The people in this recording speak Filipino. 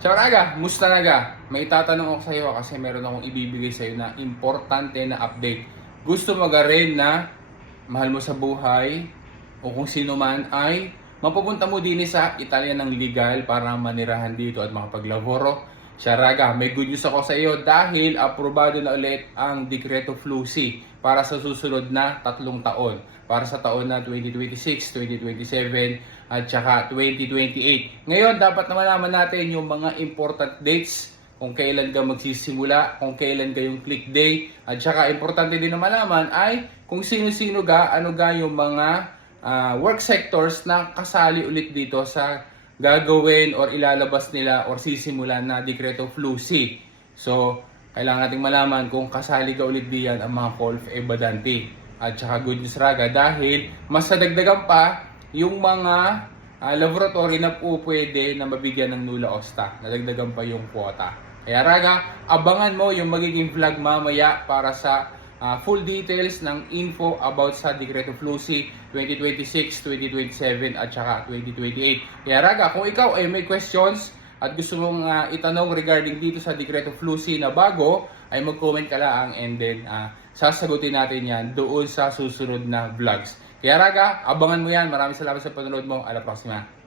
Ciao Raga, musta naga? May tatanong ako sa iyo kasi meron akong ibibigay sa iyo na importante na update. Gusto mo ga na mahal mo sa buhay o kung sino man ay mapupunta mo din sa Italia ng legal para manirahan dito at makapaglaboro. Siya Raga, may good news ako sa iyo dahil aprobado na ulit ang Decreto Flusi para sa susunod na tatlong taon. Para sa taon na 2026, 2027 at saka 2028. Ngayon, dapat na malaman natin yung mga important dates kung kailan ka magsisimula, kung kailan ka yung click day, at saka importante din na malaman ay kung sino-sino ga, ano ga yung mga ah, work sectors na kasali ulit dito sa gagawin or ilalabas nila or sisimulan na Decreto Flusi. So, kailangan nating malaman kung kasali ka ulit diyan ang mga Colf Ebadanti at saka Good News Raga dahil mas nadagdagan pa yung mga ah, laboratory na po pwede na mabigyan ng Nula Osta. Nadagdagan pa yung quota. Kaya Raga, abangan mo yung magiging vlog mamaya para sa ah, full details ng info about sa Decreto Flusi 2026, 2027 at saka 2028. Kaya Raga, kung ikaw ay may questions at gusto mong ah, itanong regarding dito sa Decreto Flusi na bago, ay mag-comment ka lang and then ah, sasagutin natin yan doon sa susunod na vlogs. Kaya Raga, abangan mo yan. Maraming salamat sa panonood mo. Ala proxima.